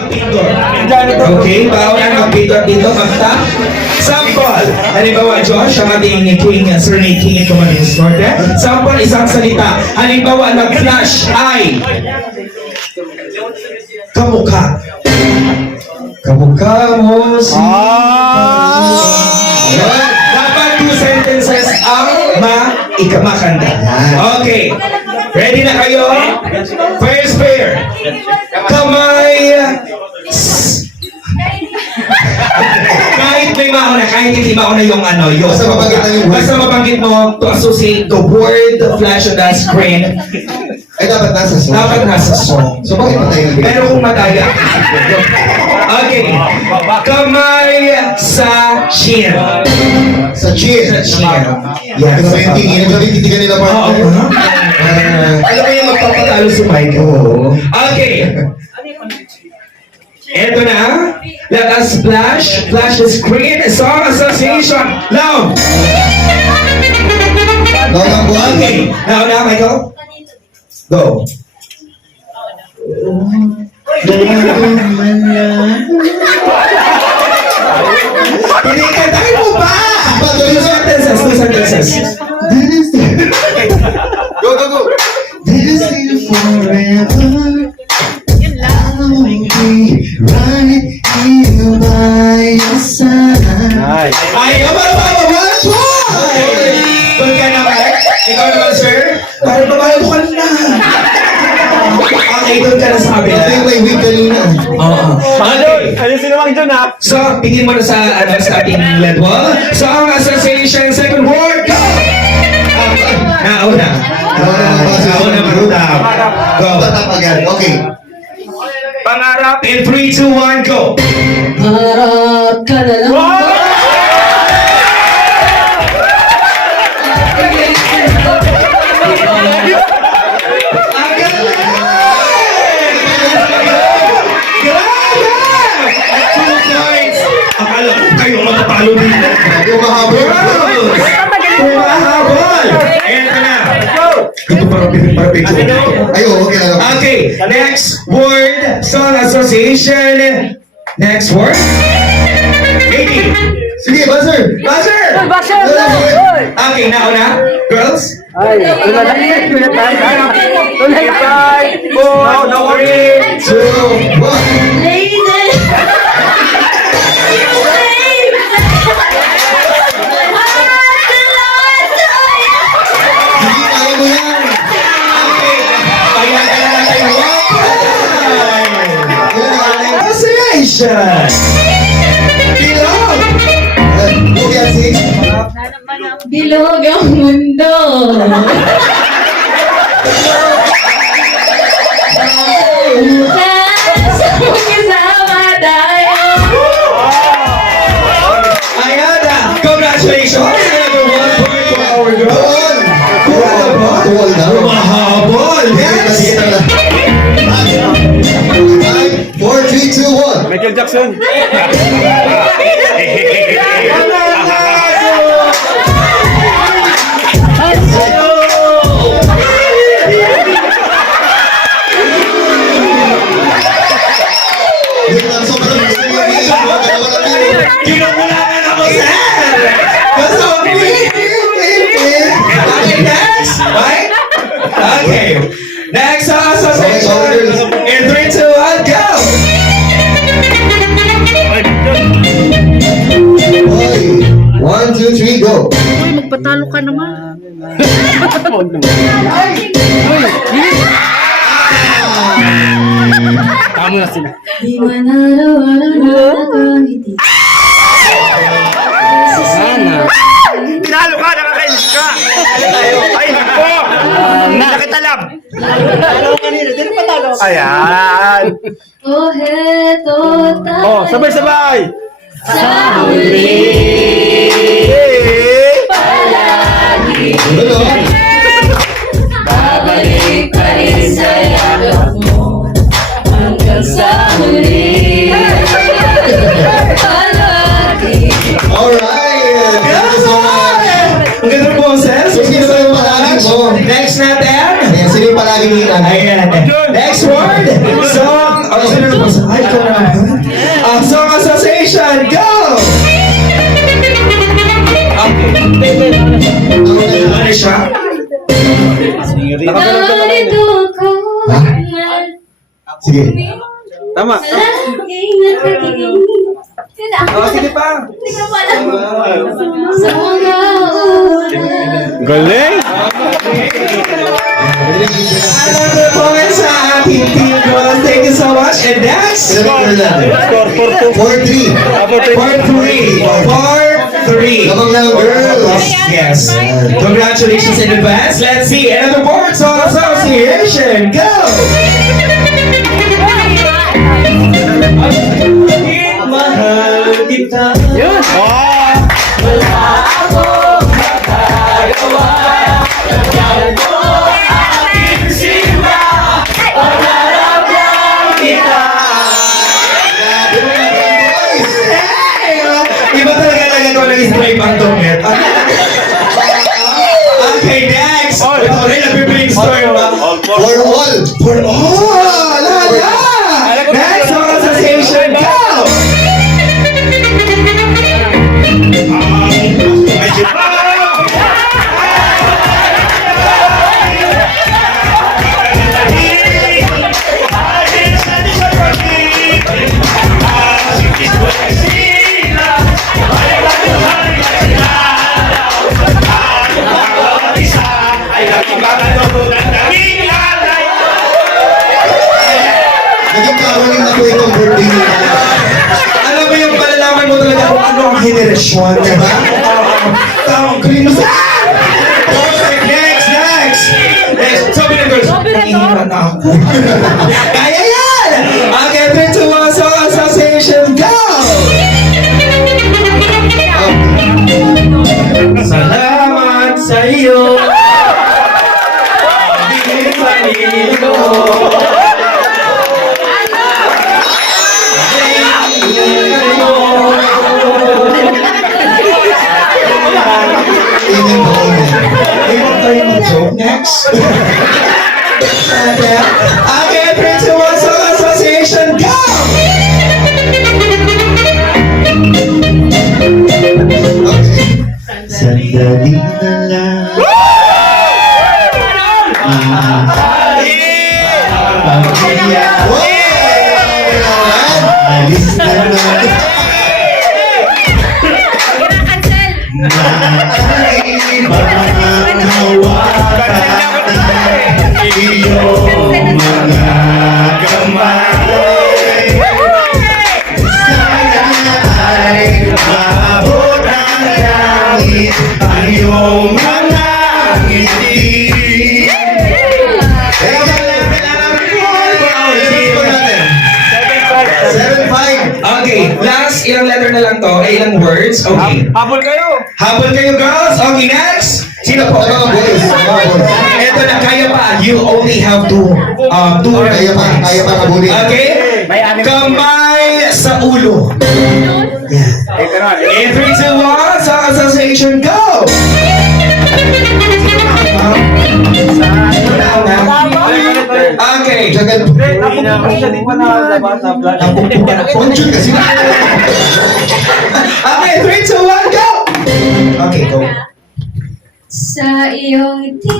magpindot. Okay, bawal na magpindot dito. Magta. Sample. Halimbawa, Josh, ang ating King, Sir Nate King, ito man yung snorte. Sample, isang salita. Halimbawa, nag-flash, ay. Kamukha. Kamukha mo si... Dapat 2 sentences ang makanda. Okay. Ready na kayo? First pair. Kamay. Kahit may mauna, kahit hindi mauna yung ano, yung... Basta mabanggit mo to associate the word flash on the screen. Ay, dapat nasa song. Dapat nasa song. So, bakit matay yung Pero kung madaya. Okay. Kamay sa chin. Sa chin. Sa chin. Yes. Kaya yung tingin, nagtitigan nila pa. Alam mo yung magpapatalo si Michael. Okay. Ito na. Let us flash the screen. Song association. Now. Okay. Now na, Michael. Go. Hindi ka tayo mo ba? Two sentences. Go. This is forever. I will be right here by your side. Ayaw ba? One point! Doon ka naman. Ikaw naman, sir. Parang babae ko na. Okay, doon ka na sa kabila. Ito yung may wig kanina. Oo. Okay. Ayusin naman dyan ha. So, tingin mo na sa ating lead wall. Song association, second word, go! Nauna. Nauna marutap. Go. Tatapagan. Okay. Pangarap in 3, 2, 1, go! Harap ka na lang. Akala ko kayo matapalo dito. Yung mahabol. Tumahabol! Ito na. Ito parang picture. Ay, okay lang. Okay, next word, song association. Next word. 80. Sige, buzzer. Buzzer! Okay, nauna. Girls? Ay, tunay pa. 5, 4, 2, 1. Lady. Hindi, kaya mo yan. Kaya ka na natin. Kailangan. Association! Bilog! Okay, Atsi. Bilog ang mundo. Kasama tayo. Ayada! Congratulations! Another 1 point to our girl. Tuwal na. Mahabol! Yes! Sige, tala. 5, 4, 3, 2, 1. Michael Jackson. Kinukulangan ako, sir! Gusto mo? Okay, next! Right? Okay. Next association. In 3, 2, 1, go! Hoy. 1, 2, 3, go. Uy, magpatalo ka naman. Tama na sila. Di man araw-araw nakakangiti. Tinalo ka, nakakainis ka. Ay, nako. Nakitalab. Ayan. Oh, heto tayo. Oh, sabay-sabay. Sa huli. Palagi. Babalik pa rin sa yakap mo. Hanggang sa huli. Palagi. Alright. Thank you so much. Ang ganda ng boses. So, sino ba yung palagi mo? Next natin. Ayan, sino yung palagi nagiging Ayan. Next word. Song. Oh, sino na po? Ay, ikaw na naman. Song Association. Go! Okay. Ano siya? Narito ko Sige. Tama. Sige pa. Sa mga una Galing. Another point sa ating team, girls. Thank you so much. And next. Score 4-2. 4-3. 4-3. 4-3. Come on, girls. Yes. Congratulations in advance. Let's see. Another board song association. Go! Mahal kita. Yun. Iba talaga nagagawa ng spray pang tungit. Okay, next. Ito rin, nag-brainstorm ba? For all. For all! Lala! Next song association, go! Naging kawaling ako itong birthday nila. Alam mo yung malalaman mo talaga kung ano ang henerasyon, di ba? Tamang kunin mo sa... Perfect! Next! Sabi na girls, nangihiran na ako. Kaya yan! Okay, 3, 2, 1, Song Association, go! Salamat sa iyo. Bigay sa ko. Amen po, amen. Mayroon tayo mag-joke next. Okay, 3, 2, 1, Song Association, go! Sandali na lang. Alis na lang. Okay, last ilang letter na lang to, ilang words. Okay. Habol kayo. Habol kayo, girls. Okay, next. Sino po? Mga boys, mga boys. Ito na, kaya pa. You only have two Kaya pa kabulin. Okay? Kamay sa ulo. Ito na. In 3, 2, 1, Song Association, go! Okay. Jagan. Ponchon kasi na. Okay, 3, 2, 1, go! Okay, go. sa iyong ngiti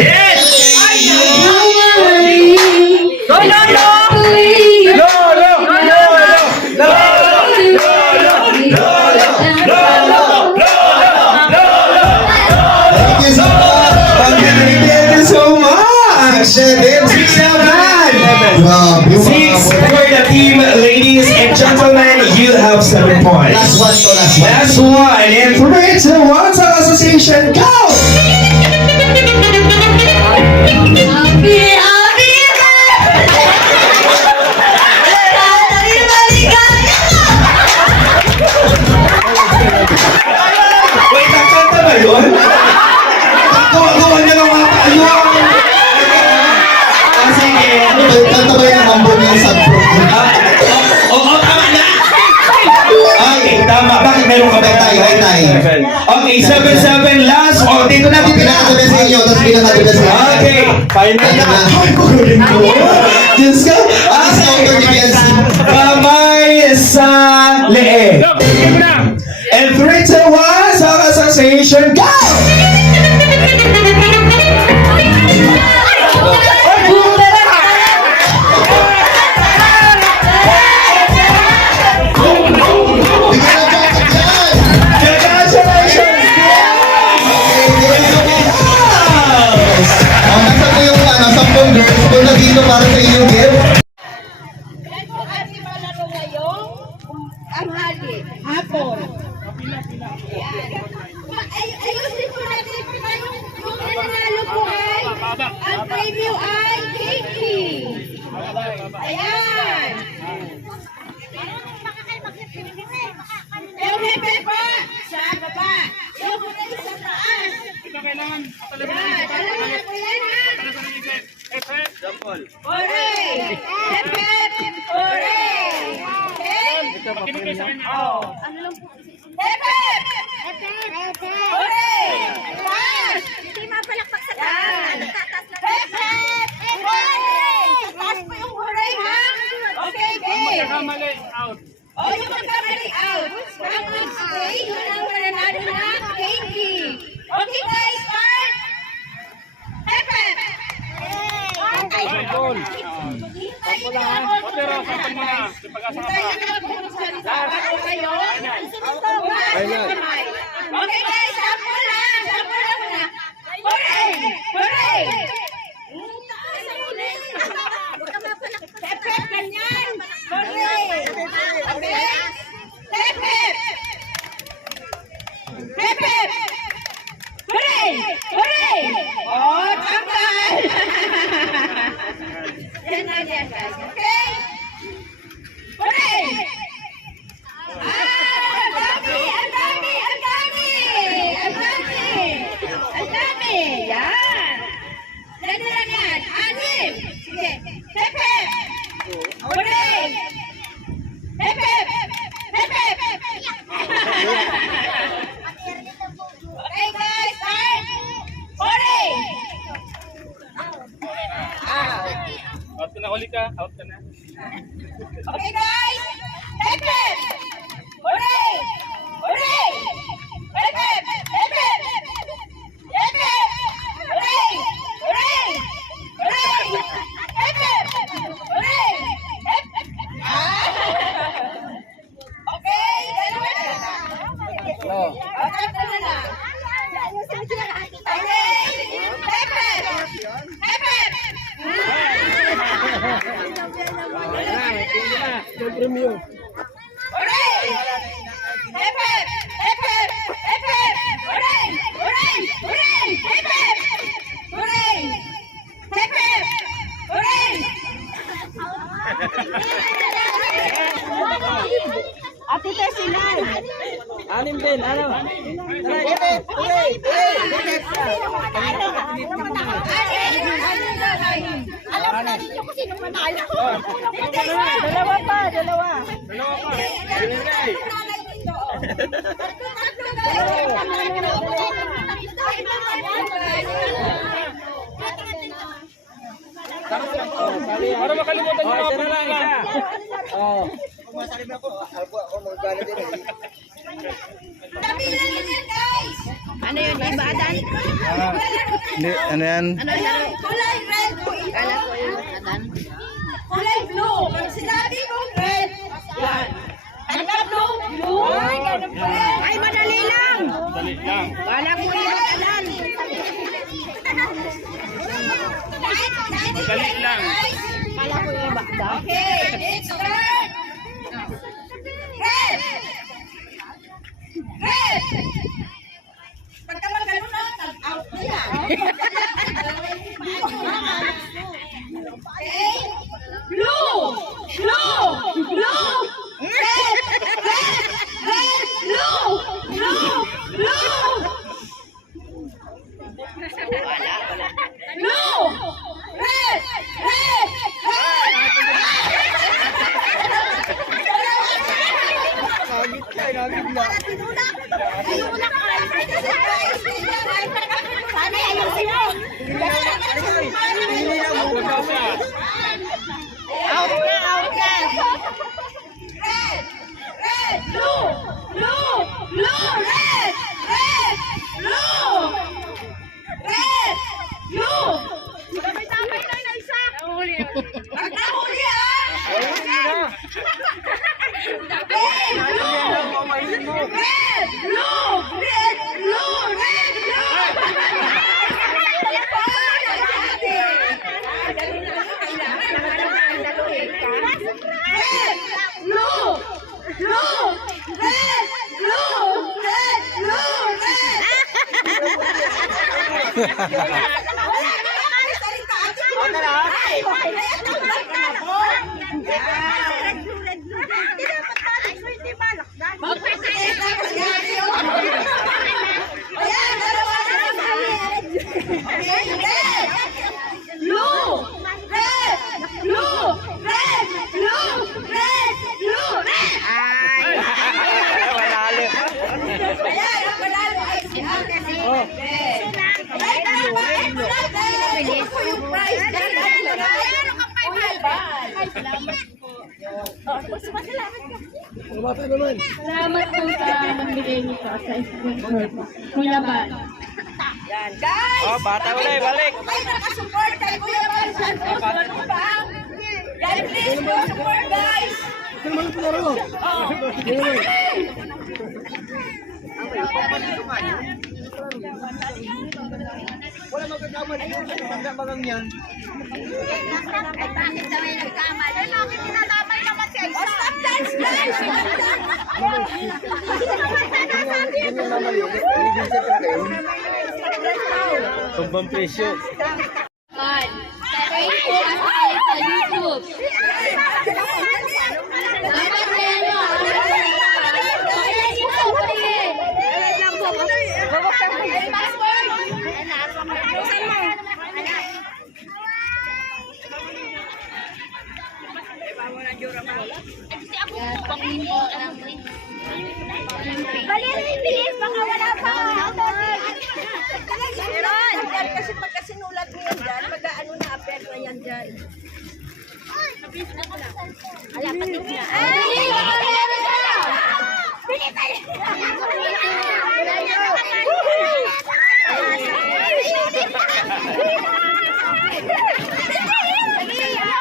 Yes! No, no, no! No, no! Thank you so much. Okay, thank you so much! 7. 6, 7! Grabe, mga 6 boys. for the team, ladies and gentlemen, you have 7 points. Last one to last one. Last one, and 3, 2, 1, Song Association, go! Happy, happy Wait, nakanta ba yun? Gawa niya ng mga tayo. Sige. Kanta ba yung mambo niya sa program? Oo, tama na! Okay, tama. Bakit meron ka ba? Ay, tay. Okay, 7-7 last. O, dito na, dito na. Pinakatabi sa inyo, tapos pinakatabi sa inyo. Okay. Final Ay, na. Ay, kukunin ko. Diyos ka. As counter defense. Kamay sa leeg. And 3, 2, 1, Song Association, go! Bigyan ng jacket yan. Congratulations! Nasa ko yung 10 girls ko na dito para sa inyong gift. Ang hali, hapon. Ayusin po natin yung nananalo po ay ang preview ay Kiki. Ayan. Yung hepe pa sa baba. Yung kulay sa taas. Ayan, alam mo na po yan ha. Hooray! Hepe! Hooray! Okay? Ano lang po? Hepe! Hooray! Taas! Hindi mapalakpak sa taas. Hepe! Hooray! Taas po yung hooray ha? Okay, okay. Oh, yung magkamali out. Okay, yun ang mananalo na Katie. Okay guys, start! Hepe! Okay guys, sample lang muna. Hooray! Hooray! Pep, pep, ganyan! Hooray! Pep, pep! Pep, pep! Hooray! Hooray! Oh, tanggal! Yan na yan guys, okay? Hooray! Ang dami! Ang dami! Ang dami! Ang dami! Ang dami! Yan! Yan na lang yan! Anim! Sige! Pep, pep! Hooray! Pep, pep! Pep, pep! Okay guys, start! Hooray! Out ka na, huli ka. Out ka na. Okay guys! Pep, pep! Hooray! Hooray! Pep, pep! Pep, pep! Pep, pep! Hooray! Hooray! Hooray! Pep, pep! Hooray! Pep, pep! Okay, dalawa na. Okay, dalawa na. Hooray! Pep, pep! Pep, pep! Hooray! Pep, pep! Pep, pep! Pep, pep! Hooray! Hooray! Hooray! Pep, pep! Hooray! Pep, pep! Hooray! Ate Tessilan! Anim din, ano? Alam na ninyo kung sino manalo. Dalawa pa. Para makalimutan nyo mga lang. Oh. Kabilang yan, guys! Ano yun, ibadan? Ano yan? Ano yun? Kulay red po ito. Kala ko yung ibadan. Kulay blue. Pag sinabi kong red, yan. Pagka blue, blue. Ay, madali lang! Dali lang. Kala ko yung ibadan. Dali lang. Kala ko yung ibadan. Okay, let's start. Red! Red! Pagka magano na, tag-out na yan. Okay? Blue! Blue! Blue! Red! Red! Red! Blue! Blue! Blue! Blue! Red! Red! Red! Blue! Sabay-sabay na na isa! Nahuli ah! Red! Blue! Red! Blue! Red! Salamat po sa nagbigay nito sa sponsor po. Kuya Bal. Yan, guys! Oh, bata ulit, balik! Kayo nakasupport kay Kuya Bal Santos. Ano ba? Yan, please, support, guys! Wala magkakaman yun. Magkakaman yan. Ay, bakit daw ay nagkamali? Ay, bakit tinatapay naman si Aisa? Oh, stop dance, guys! Tumbang presyo. Bal. Sa Facebook at sa YouTube. Dapat kayo nyo. Bilis, baka wala pa. Meron. Kasi pagka sinulat mo yan dyan, mag-ano na, apel na yan dyan. Ala, pagkis na.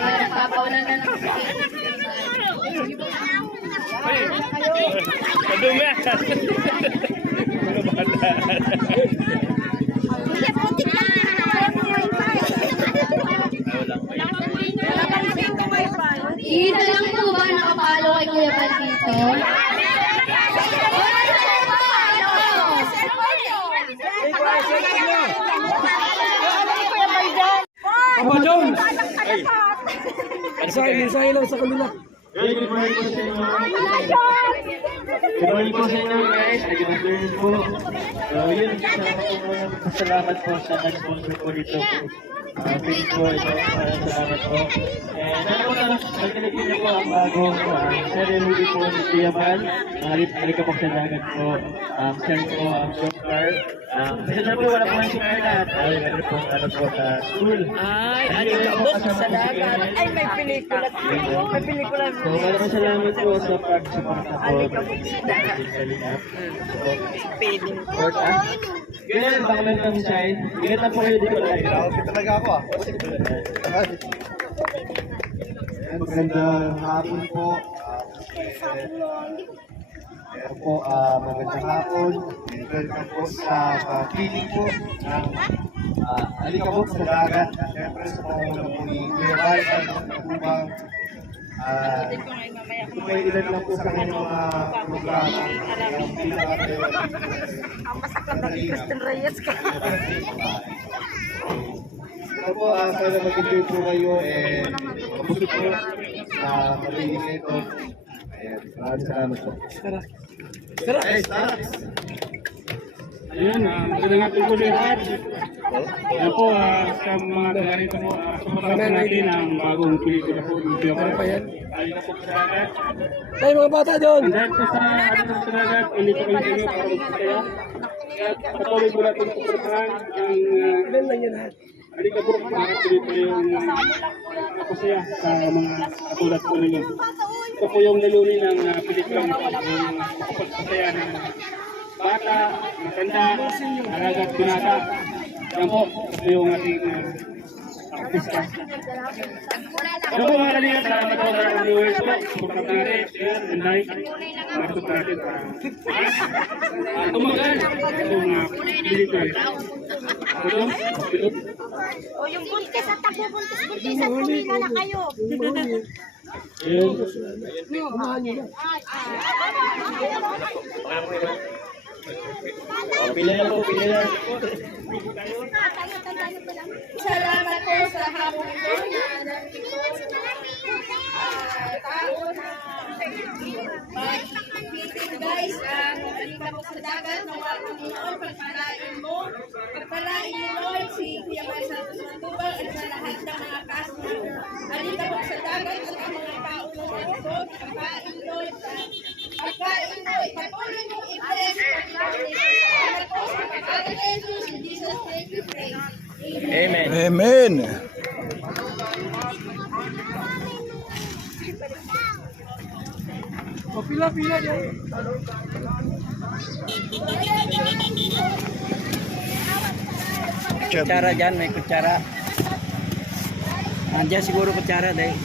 Nagpapawalan na ng Kadumi. Isa lang po ba nakapalo kay Kuya Bal dito? Papa Jones! Mensahe lang sa kanila. Good morning po sa inyo. Good morning po sa inyo guys. Good afternoon po. Yun, salamat po sa nag-sponsor po dito po. Thank po ito. Salamat po. And sana po nagkinig niyo po ang bagong serial movie po ni Kuya Bal. Halika po sa dagat po. Sir po ang Joker. Kasi na po wala po ang share lahat. Meron po ano po sa school. Ay, alikabok sa dagat. Ay, may pelikula. May pelikula. So, maraming salamat po sa pag-support na po. Alikabok sa dagat. Pwede. Short ganyan, baka meron kami shine. Ganyan lang po kayo dito tayo. Talaga ako ah. Magandang hapon po. Ayan po, magandang hapon. Welcome po sa feeling po ng Alikabok sa Dagat. Siyempre sa pangulang po ni Kuya Bal at Kubang. Ito po ay ilan lang po sa kanyang mga programa. Ang masakit na ni Kristen Reyes ka. Ito po, sana mag-enjoy po kayo and mabusog po sa malinis na ito. Ayan, maraming salamat po. Hey, Starks! Ayun, magandang hapon po lahat. Ayan po, sa mga ganito po, sumasama natin ang bagong pelikula po ng Kuya Bal. Halika po sa dagat. Ay, mga bata doon. Dahil po sa Halika po sa dagat, hindi po kayo sino para magsasaya. Kaya patuloy po natin suportahan ang Ilan lang yan lahat. Halika po, mga pelikula yung napasaya sa mga katulad po ninyo. Ito po yung niluni ng pelikula nito, yung kapagpasaya ng bata, matanda, alaga at binata. Yan po, ito yung ating pista. Ano po mga kanina, salamat po sa mga viewers po. Subscribe natin, share, and like. Subscribe natin para tumagal itong military. Ito, O yung buntis at buntis at pumila na kayo. Ayun. Pila na po, pila na. Salamat po sa hapon ko na nandito tao na meeting guys. Halika po sa dagat ng Panginoon, pagpalain mo. Pagpalain mo Lord si Kuya Maris Santos Matubal at sa lahat ng mga cast mo. Halika po sa dagat at ang mga tao ng Lord. Pagkain Lord. Pagkain mo. Ipatuloy mo i-bless. Salamat po sa pagkain Jesus. In Jesus' name we pray. Amen. Amen. Kutsara dyan, may kutsara. Andiyan siguro kutsara dahil.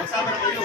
Kasama na kayo.